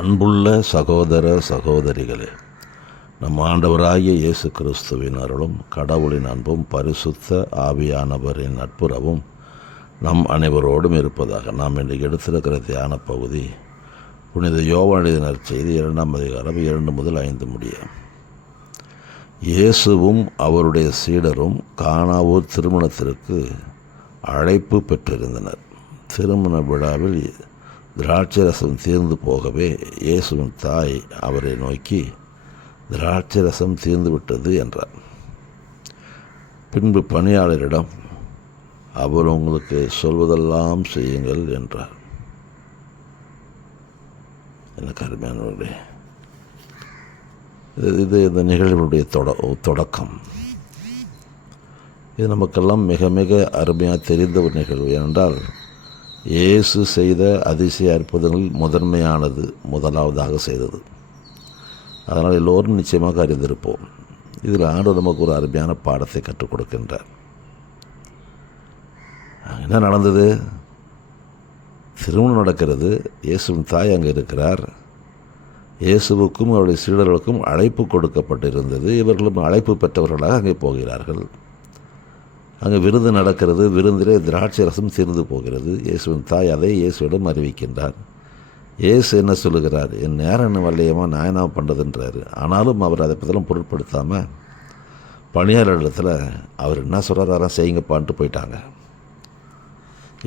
அன்புள்ள சகோதர சகோதரிகளே, நம் ஆண்டவராகிய இயேசு கிறிஸ்துவின் அருளும் கடவுளின் அன்பும் பரிசுத்த ஆவியானவரின் நட்புறவும் நம் அனைவரோடும் இருப்பதாக. நாம் இன்றைக்கு எடுத்திருக்கிற தியான பகுதி புனித யோவான் எழுதின நற்செய்தி 2ஆம் அதிகாரம் 2 முதல் 5 முடிய. இயேசுவும் அவருடைய சீடரும் கானாவூர் திருமணத்திற்கு அழைப்பு பெற்றிருந்தனர். திருமண விழாவில் திராட்சை ரசம் தீர்ந்து போகவே இயேசுவின் தாய் அவரை நோக்கி, திராட்சை ரசம் தீர்ந்து விட்டது என்றார். பின்பு பணியாளரிடம், அவர் உங்களுக்கு சொல்வதெல்லாம் செய்யுங்கள் என்றார். எனக்கு அருமையானவர்களே, இது இந்த நிகழ்வுடைய தொடக்கம். இது நமக்கெல்லாம் மிக மிக அருமையாக தெரிந்த ஒரு நிகழ்வு. ஏனென்றால் இயேசு செய்த அதிசய அற்புதங்களில் முதலாவதாக செய்தது. அதனால் எல்லோரும் நிச்சயமாக அறிந்திருப்போம். இதில் ஆண்டவர் நமக்கு ஒரு அருமையான பாடத்தை கற்றுக் கொடுக்கின்றார். என்ன நடந்தது? திருமணம் நடக்கிறது. இயேசுவின் தாய் அங்கே இருக்கிறார். இயேசுவுக்கும் அவருடைய சீடர்களுக்கும் அழைப்பு கொடுக்கப்பட்டிருந்தது. இவர்களும் அழைப்பு பெற்றவர்களாக அங்கே போகிறார்கள். அங்கே விருந்து நடக்கிறது. விருந்திலே திராட்சை ரசம் தீர்ந்து போகிறது. இயேசுவின் தாய் அதை இயேசுவிடம் அறிவிக்கின்றார். இயேசு என்ன சொல்லுகிறார்? என் நேரம் என்ன வரலையமா, நான் என்ன பண்ணுறதுன்றாரு. ஆனாலும் அவர் அதை பற்றிலாம் பொருட்படுத்தாமல் பணியாளரிடத்தில் அவர் என்ன சொல்கிறாராம், செய்யுங்கப்பான்ட்டு போயிட்டாங்க.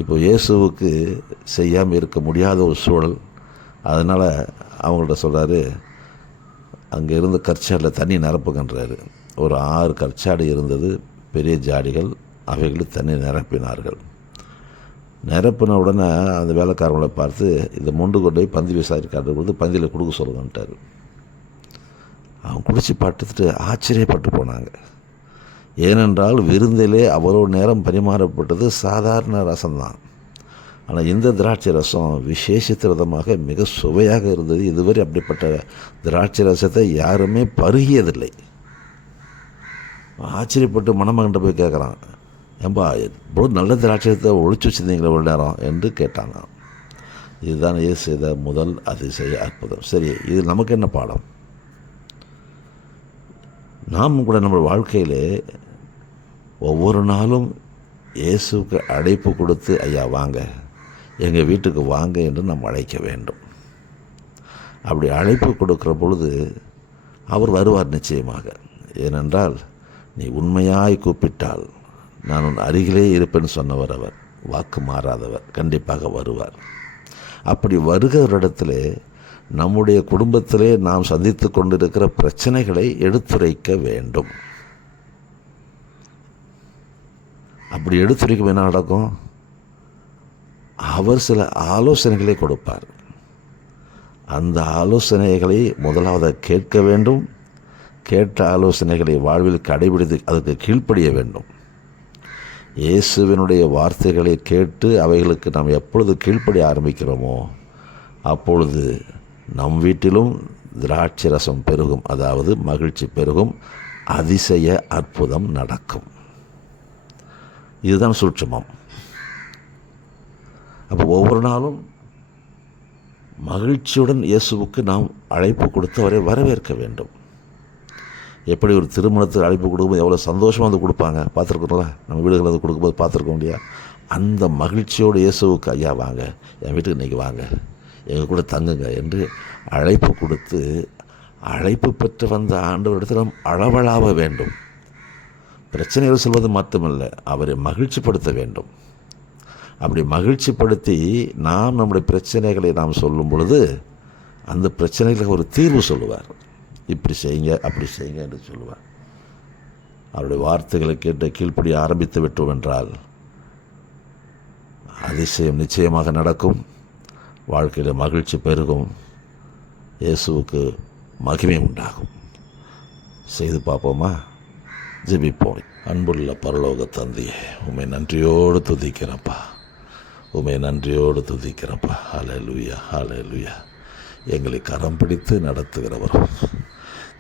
இப்போ இயேசுவுக்கு செய்யாமல் இருக்க முடியாத ஒரு சூழல். அதனால் அவங்கள்ட்ட சொல்கிறாரு, அங்கே இருந்து கற்சாடில் தண்ணி நிரப்புகின்றாரு. ஒரு 6 கற்சாடி இருந்தது, பெரிய ஜாடிகள். அவைகளில் தண்ணி நிரப்பினார்கள். நிரப்பின உடனே அந்த வேலைக்காரங்களை பார்த்து, இந்த மொண்டு கொண்டு போய் பந்தி விசாரிக்காட்டு கொடுத்து பந்தியில் கொடுக்க சொல்லுங்கன்ட்டார். அவங்க குடிச்சு பார்த்துட்டு ஆச்சரியப்பட்டு போனாங்க. ஏனென்றால் விருந்திலே அவ்வளோ நேரம் பரிமாறப்பட்டது சாதாரண ரசம்தான். ஆனால் இந்த திராட்சை ரசம் விசேஷித்த விதமாக மிக சுவையாக இருந்தது. இதுவரை அப்படிப்பட்ட திராட்சை ரசத்தை யாருமே பருகியதில்லை. ஆச்சரியப்பட்டு மணமகன்ட்ட போய் கேட்குறான், ஏன்பா இவ்வளோ நல்ல திராட்சத்தை ஒழிச்சு வச்சுருந்தீங்களே ஒரு நேரம் என்று கேட்டாங்க. இதுதான் இயேசு செய்த முதல் அதிசய அற்புதம். சரி, இது நமக்கு என்ன பாடம்? நாம் கூட நம்ம வாழ்க்கையிலே ஒவ்வொரு நாளும் இயேசுக்கு அழைப்பு கொடுத்து, ஐயா வாங்க, எங்கள் வீட்டுக்கு வாங்க என்று நாம் அழைக்க வேண்டும். அப்படி அழைப்பு கொடுக்குற பொழுது அவர் வருவார் நிச்சயமாக. ஏனென்றால் நீ உண்மையாய் கூப்பிட்டால் நான் உன் அருகிலே இருப்பேன்னு சொன்னவர். அவர் வாக்கு மாறாதவர், கண்டிப்பாக வருவார். அப்படி வருகிற நம்முடைய குடும்பத்திலே நாம் சந்தித்து கொண்டிருக்கிற பிரச்சனைகளை எடுத்துரைக்க வேண்டும். அப்படி எடுத்துரைக்கும் என்ன நடக்கும்? அவர் சில ஆலோசனைகளை கொடுப்பார். அந்த ஆலோசனைகளை முதலாவது கேட்க வேண்டும். கேட்ட ஆலோசனைகளை வாழ்வில் கடைபிடித்து அதுக்கு கீழ்ப்படிய வேண்டும். இயேசுவினுடைய வார்த்தைகளை கேட்டு அவைகளுக்கு நாம் எப்பொழுது கீழ்ப்படிய ஆரம்பிக்கிறோமோ அப்பொழுது நம் வீட்டிலும் திராட்சை ரசம் பெருகும், அதாவது மகிழ்ச்சி பெருகும், அதிசய அற்புதம் நடக்கும். இதுதான் சூட்சுமம். அப்போ ஒவ்வொரு நாளும் மகிழ்ச்சியுடன் இயேசுவுக்கு நாம் அழைப்பு கொடுத்து அவரை வரவேற்க வேண்டும். எப்படி ஒரு திருமணத்துக்கு அழைப்பு கொடுக்கும்போது எவ்வளோ சந்தோஷமாக வந்து கொடுப்பாங்க, பார்த்துருக்கோம்ல, நம்ம வீடுகளில் வந்து கொடுக்கும்போது பார்த்துருக்கோம் இல்லையா? அந்த மகிழ்ச்சியோடு இயேசுவுக்கு, ஐயா வாங்க, என் வீட்டுக்கு இன்றைக்கி வாங்க, எங்கள் கூட தங்குங்க என்று அழைப்பு கொடுத்து, அழைப்பு பெற்று வந்த ஆண்டவரிடத்தில் நாம் அளவலாக வேண்டும். பிரச்சனைகள் சொல்வது மட்டுமல்ல, அவரை மகிழ்ச்சிப்படுத்த வேண்டும். அப்படி மகிழ்ச்சிப்படுத்தி நாம் நம்முடைய பிரச்சனைகளை நாம் சொல்லும் பொழுது அந்த பிரச்சனைகளுக்கு ஒரு தீர்வு சொல்லுவார். இப்படி செய்யுங்க, அப்படி செய்யுங்க என்று சொல்லுவார். அவருடைய வார்த்தைகளை கேட்டு கீழ்ப்படிய ஆரம்பித்து விட்டோம் என்றால் அதிசயம் நிச்சயமாக நடக்கும். வாழ்க்கையில் மகிழ்ச்சி பெருகும், இயேசுவுக்கு மகிமை உண்டாகும். செய்து பார்ப்போமா? ஜெபிப்போம். அன்புள்ள பரலோக தந்தையே, உம்மை நன்றியோடு துதிக்கிறப்பா, உம்மை நன்றியோடு துதிக்கிறப்பா. ஹல்லேலூயா, ஹல்லேலூயா. எங்களை கரம் பிடித்து நடத்துகிறவரும்,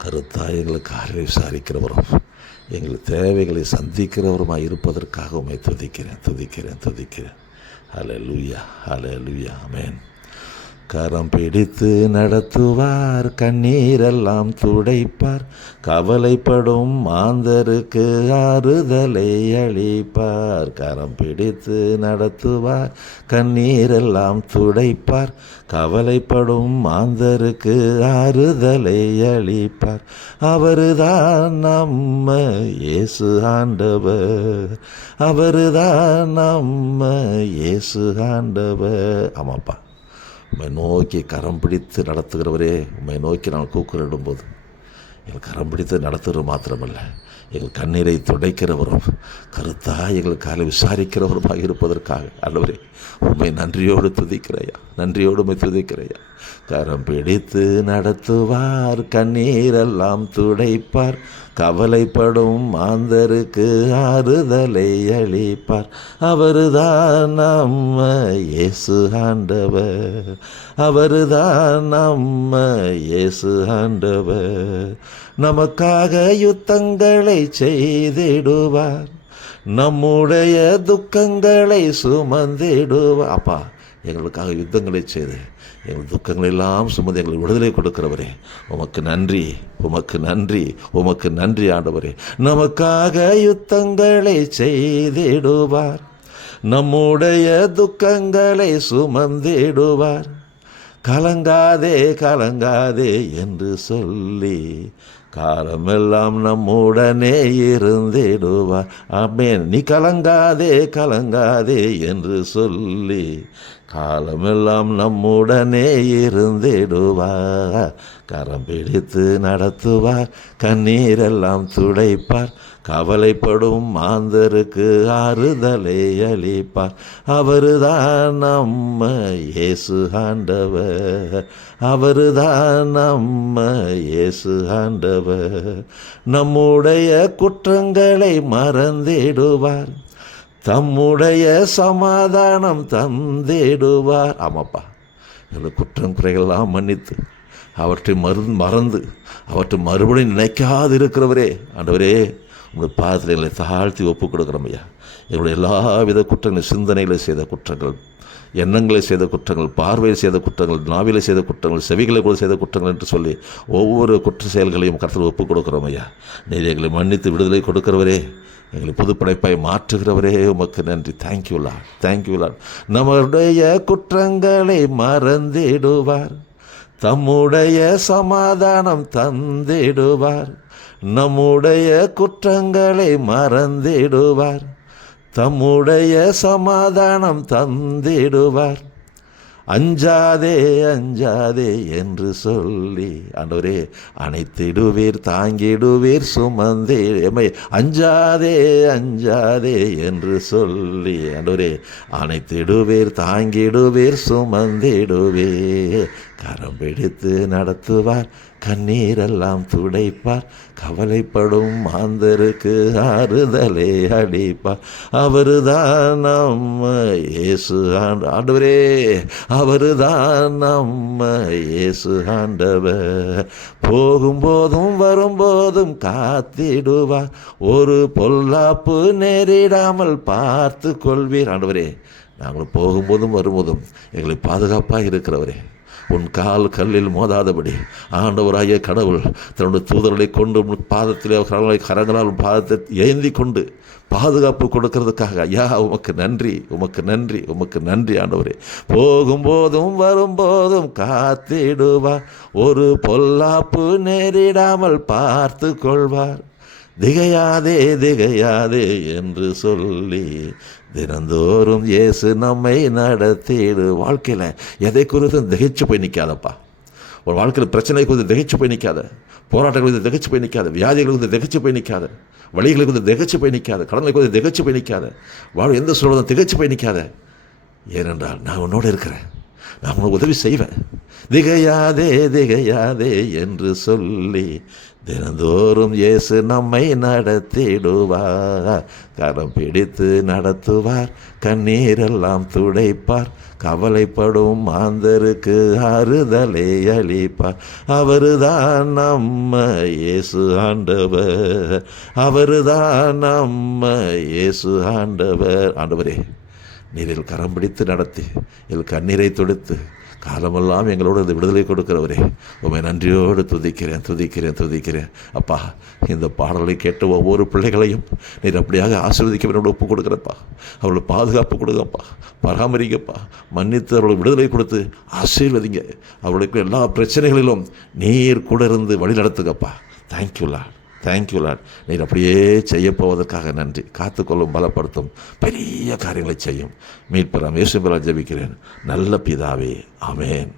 கருத்தாய் எங்களுக்கு காலை விசாரிக்கிறவரும், எங்கள் தேவைகளை சந்திக்கிறவருமாய் இருப்பதற்காக உம்மை துதிக்கிறேன். ஹல்லேலூயா, ஹல்லேலூயா, ஆமென். கரம் பிடித்து நடத்துவார், கண்ணீரெல்லாம் துடைப்பார், கவலைப்படும் மாந்தருக்கு ஆறுதலை அளிப்பார். கரம் பிடித்து நடத்துவார், கண்ணீரெல்லாம் துடைப்பார், கவலைப்படும் மாந்தருக்கு ஆறுதலை அளிப்பார். அவருதான் நம்ம இயேசு ஆண்டவர், அவருதான் நம்ம இயேசு ஆண்டவர். ஆமாப்பா, உம்மை நோக்கி கரம் பிடித்து நடத்துகிறவரே, உம்மை நோக்கி நான் கூக்குரலிடும்போது எங்கள் கரம் பிடித்து நடத்துகிற மாத்திரமல்ல, எங்கள் கண்ணீரை துடைக்கிறவரும் கருத்தாக எங்கள் காலை விசாரிக்கிறவருமாக இருப்பதற்காக ஆண்டவரே உம்மை நன்றியோடு துதிக்கிறையா, நன்றியோடு உம்மை துதிக்கிறையா. கரம் பிடித்து நடத்துவார், கண்ணீரெல்லாம் துடைப்பார், கவலைப்படும் மாந்தருக்கு ஆறுதலை அளிப்பார். அவருதான் நம்ம இயேசு ஆண்டவர், அவருதான் நம்ம இயேசு ஆண்டவர். நமக்காக யுத்தங்களை செய்திடுவார், நம்முடைய துக்கங்களை சுமந்திடுவார். அப்பா, எங்களுக்காக யுத்தங்களை செய்து எங்கள் துக்கங்கள் எல்லாம் சுமந்து எங்களுக்கு விடுதலை கொடுக்கிறவரே, உமக்கு நன்றி, உமக்கு நன்றி, உமக்கு நன்றி ஆண்டவரே. நமக்காக யுத்தங்களை செய்திடுவார், நம்முடைய துக்கங்களை சுமந்திடுவார். கலங்காதே கலங்காதே என்று சொல்லி காலமெல்லாம் நம்முடனே இருந்திடுவார். ஆமென். நீ கலங்காதே கலங்காதே என்று சொல்லி காலமெல்லாம் நம்முடனே இருந்திடுவார். கரம் பிடித்து நடத்துவார், கண்ணீரெல்லாம் துடைப்பார், கவலைப்படும் மாந்தருக்கு ஆறுதலை அளிப்பார். அவருதான் நம்ம இயேசு ஆண்டவர், அவருதான் நம்ம இயேசு ஆண்டவர். நம்முடைய குற்றங்களை மறந்திடுவார், தம்முடைய சமாதானம் தந்திடுவார். ஆமாப்பா, எங்கள் குற்றம் குறைகள்லாம் மன்னித்து அவற்றை மறந்து அவற்றை மறுபடியும் நினைக்காது இருக்கிறவரே ஆண்டவரே, உங்களுடைய பாதத்தில் எங்களை தாழ்த்தி ஒப்புக் கொடுக்குறோம் ஐயா. எங்களுடைய எல்லாவித குற்றங்கள், சிந்தனைகளை செய்த குற்றங்கள், எண்ணங்களை செய்த குற்றங்கள், பார்வையில் செய்த குற்றங்கள், நாவிலை செய்த குற்றங்கள், செவிகளை கூட செய்த குற்றங்கள் என்று சொல்லி ஒவ்வொரு குற்ற செயல்களையும் கர்த்தர் ஒப்புக் கொடுக்குறோம் ஐயா. நீர் எங்களை மன்னித்து விடுதலை கொடுக்கிறவரே, எங்களை புதுப்படைப்பாய் மாற்றுகிறவரே, உமக்கு நன்றி. Thank you Lord, thank you Lord. நம்முடைய குற்றங்களை மறந்திடுவார், தம்முடைய சமாதானம் தந்திடுவார். நம்முடைய குற்றங்களை மறந்திடுவார், தம்முடைய சமாதானம் தந்திடுவார். அஞ்சாதே அஞ்சாதே என்று சொல்லி ஆண்டவரே அணைத்திடுவீர், தாங்கிடுவீர், சுமந்தே எம்மை. அஞ்சாதே அஞ்சாதே என்று சொல்லி ஆண்டவரே அணைத்திடுவீர், தாங்கிடுவீர், சுமந்திடுவீர். கரம் பிடித்து நடத்துவார், கண்ணீரெல்லாம் துடைப்பார், கவலைப்படும் மாந்தருக்கு ஆறுதலை அளிப்பார். அவருதான் நம்ம இயேசு ஆண்டவரே, அவருதான் நம்ம இயேசு ஆண்டவர். போகும்போதும் வரும்போதும் காத்திடுவார், ஒரு பொல்லாப்பு நேரிடாமல் பார்த்து கொள்வீர். ஆண்டவரே, நாங்கள் போகும்போதும் வரும்போதும் எங்களை பாதுகாப்பாக இருக்கிறவரே, உன் கால் கல்லில் மோதாதபடி ஆண்டவராகிய கடவுள் தன்னுடைய தூதர்களை கொண்டு பாதத்திலே கரங்களால் பாதத்தை ஏந்தி கொண்டு பாதுகாப்பு கொடுக்கறதுக்காக ஐயா உமக்கு நன்றி, உமக்கு நன்றி, உமக்கு நன்றி ஆண்டவரே. போகும்போதும் வரும்போதும் காத்திடுவார், ஒரு பொல்லாப்பு நேரிடாமல் பார்த்து கொள்வார். திகையாதே திகையாதே என்று சொல்லி தினந்தோறும் இயேசு நம்மை நடத்திடு. வாழ்க்கையில் எதை குறித்து திகைச்சு போய் நிற்காதப்பா. ஒரு வாழ்க்கையில் பிரச்சனை குறித்து திகைச்சு போய் நிற்காத, போராட்டங்கள் குறித்து திகைச்சு போய் நிற்காத, வியாதிகள் குறித்து திகைச்சு போய் நிற்காத, வழிகளை குறித்து திகைச்சு போய் நிற்காத, கடனை குறித்து திகைச்சு போய் நிற்காத, வாழ் எந்த சூழலும் திகைச்சு போய் நிற்காத. ஏனென்றால் நான் உன்னோடு இருக்கிறேன், நான் உனக்கு உதவி செய்வேன். திகையாதே திகையாதே என்று சொல்லி தினந்தோறும் இயேசு நம்மை நடத்திடுவார். கரம் பிடித்து நடத்துவார், கண்ணீரெல்லாம் துடைப்பார், கவலைப்படும் மாந்தருக்கு ஆறுதலை அளிப்பார். அவருதான் நம்ம இயேசு ஆண்டவர், அவருதான் நம்ம இயேசு ஆண்டவர். ஆண்டவரே, நீரில் கரம் பிடித்து நடத்தி எல் கண்ணீரை தொடுத்து காலமெல்லாம் எங்களோடு இந்த விடுதலை கொடுக்கிறவரே, உம்மை நன்றியோடு துதிக்கிறேன். அப்பா, இந்த பாடலை கேட்ட ஒவ்வொரு பிள்ளைகளையும் நீர் அப்படியாக ஆசீர்வதிக்க என்னோட ஒப்பு கொடுக்குறப்பா. அவர்களுக்கு பாதுகாப்பு கொடுங்கப்பா, பராமரிக்கப்பா, மன்னித்து அவர்களுக்கு விடுதலை கொடுத்து ஆசீர்வதிங்க. அவர்களுக்கு எல்லா பிரச்சனைகளிலும் நீர் கூட இருந்து வழி நடத்துங்கப்பா. Thank you Lord. நீர் அப்படியே செய்யப்போவதற்காக நன்றி. காத்துக்கொள்ளும், பலப்படுத்தும், பெரிய காரியங்களை செய்யும். மீட்பராம் இயேசுவின் பெயரால் ஜெபிக்கிறேன் நல்ல பிதாவே. ஆமென்.